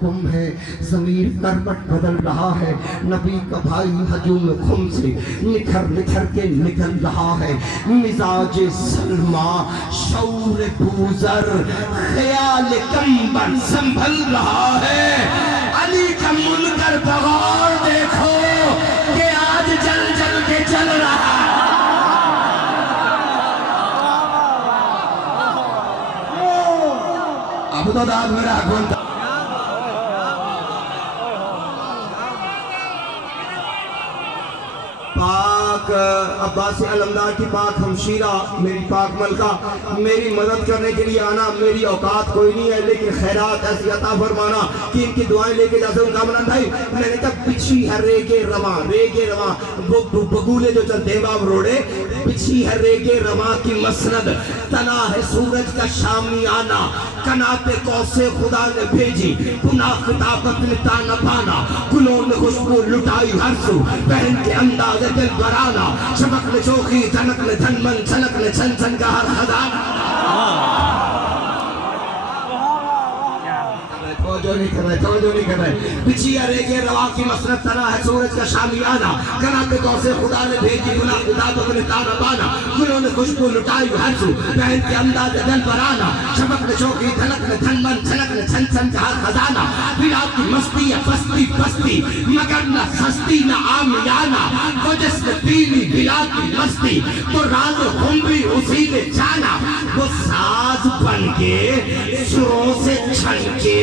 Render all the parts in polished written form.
गुम है, ज़मीर करवट बदल रहा है। नबी का भाई हजूम खुम से निखर निखर के निकल रहा है। मिजाज सलमा शौर बूजर ख्याल कंबर संभल रहा है। अली का मुनकर बगौर देखो कि आज जल जल के चल रहा है। अब तो दाद मेरा कौन पाक अब्बास अलमदार की पाक हमशीरा मेरी पाक मलका, मेरी मदद करने के लिए आना। मेरी औकात कोई नहीं है, लेकिन खैरात ऐसी अता फरमाना कि इनकी दुआएं लेके जा सकूं। कामरान भाई मैंने कहा पिछी है रेगे रवा बगूले जो चलते बाब रोड़े, पिछी है रेगे रवा की मसनद, तना है सूरज का शामी आना, कनाते कौसे खुदा ने भेजी, पुनः खिताबत ने ताना पाना, गुलों ने खुशबू लुटाई हर सू, पहन के अंदाज दिल बराना, चमक ने चौकी धनक ने धनमन, छलक ने छन छन का हर खजाना। जो नहीं कर रहे पिछिया रेगे रवा की मसरत, तना है सूरज का शामियाना, कनाते कौसे खुदा ने भेजी, गुना खुदा ने ताना पाना, गुलों ने खुशबू लुटाई हर सू, पहन के अंदाज दिल बराना, चमक ने चौकी धनक ने धनमन, छलक ने छन छन का हर खजाना। बिलात की मस्ती है बस्ती बस्ती, मगर न सस्ती न आमियाना, वो जिसने पीली बिलात की मस्ती, तो राज हम भी उसी ने जाना। वो साज बन के सुरों से छलके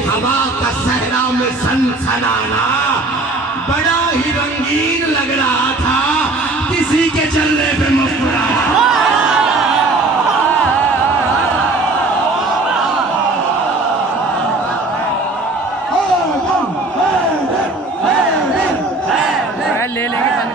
हवा का सहरा में सनसनाना, बड़ा ही रंगीन लग रहा था।